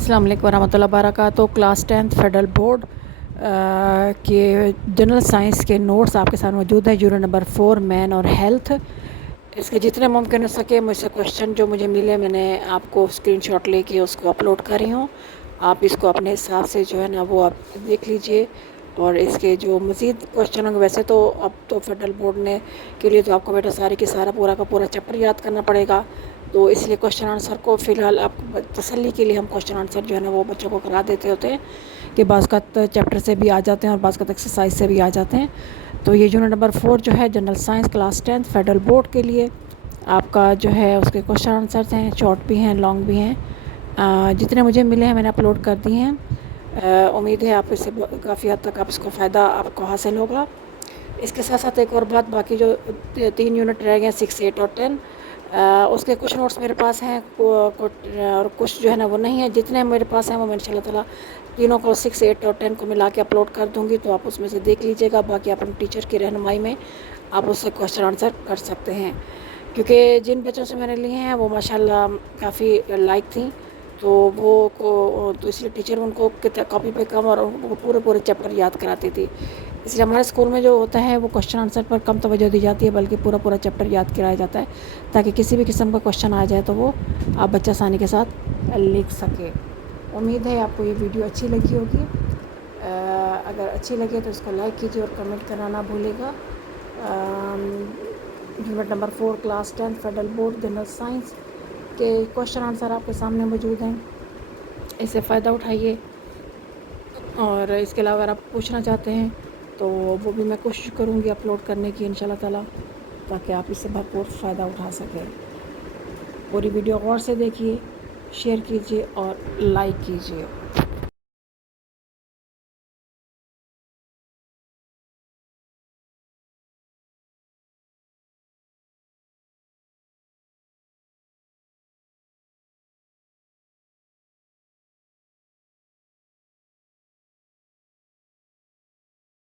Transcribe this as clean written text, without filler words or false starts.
अस्सलाम वालेकुम वरहमतुल्लाहि वबरकातुहू। क्लास 10th फेडरल बोर्ड के जनरल साइंस के नोट्स आपके साथ मौजूद हैं। यूनिट नंबर 4 मैन और हेल्थ। इसके जितने मुमकिन हो सके मुझसे क्वेश्चन जो मुझे मिले मैंने आपको स्क्रीनशॉट लेके उसको अपलोड कर रही हूँ। आप इसको अपने हिसाब से जो है ना वो आप देख लीजिए। और इसके जो मज़ीद क्वेश्चन होंगे, वैसे तो अब तो फेडरल बोर्ड ने के लिए तो आपको बेटा सारे की सारा पूरा का पूरा चैप्टर याद करना पड़ेगा। तो इसलिए क्वेश्चन आंसर को फ़िलहाल आपको तसल्ली के लिए हम क्वेश्चन आंसर जो है ना वो बच्चों को करा देते होते हैं कि बाज़ का चैप्टर से भी आ जाते हैं और बाज़ का एक्सरसाइज से भी आ जाते हैं। तो ये यूनिट नंबर 4 जो है general science class 10th federal board के लिए आपका जो है उसके क्वेश्चन आंसर हैं, शॉर्ट भी हैं, लॉन्ग भी हैं। जितने मुझे मिले हैं मैंने अपलोड कर दिए हैं। उम्मीद है आप इससे काफ़ी हद तक आप इसको फ़ायदा आपको हासिल होगा। इसके साथ साथ एक और बात, बाकी जो 3 यूनिट रह गए 6, 8 और 10 उसके कुछ नोट्स मेरे पास हैं और कुछ जो है ना वो नहीं है। जितने मेरे पास हैं वो मैं इंशाल्लाह ताला तीनों को 6, 8 और 10 को मिला के अपलोड कर दूँगी। तो आप उसमें से देख लीजिएगा। बाकी अपने टीचर की रहनुमाई में आप उससे क्वेश्चन आंसर कर सकते हैं, क्योंकि जिन बच्चों से मैंने लिए हैं वो माशाल्लाह काफ़ी लाइक थी। तो वो को तो इसलिए टीचर उनको कॉपी पे कम और उनको पूरे पूरे चैप्टर याद कराती थी। इसलिए हमारे स्कूल में जो होता है वो क्वेश्चन आंसर पर कम तवज्जो दी जाती है, बल्कि पूरा पूरा चैप्टर याद कराया जाता है, ताकि किसी भी किस्म का क्वेश्चन आ जाए तो वो आप बच्चा आसानी के साथ लिख सके। उम्मीद है आपको ये वीडियो अच्छी लगी होगी। अगर अच्छी लगे तो इसको लाइक कीजिए और कमेंट करना ना भूलिएगा। Unit number 4 class 10th federal board general science के क्वेश्चन आंसर आपके सामने मौजूद हैं। इससे फ़ायदा उठाइए। और इसके अलावा अगर आप पूछना चाहते हैं तो वो भी मैं कोशिश करूँगी अपलोड करने की इंशाल्लाह ताला, ताकि आप इससे भरपूर फ़ायदा उठा सकें। पूरी वीडियो गौर से देखिए, शेयर कीजिए और लाइक कीजिए।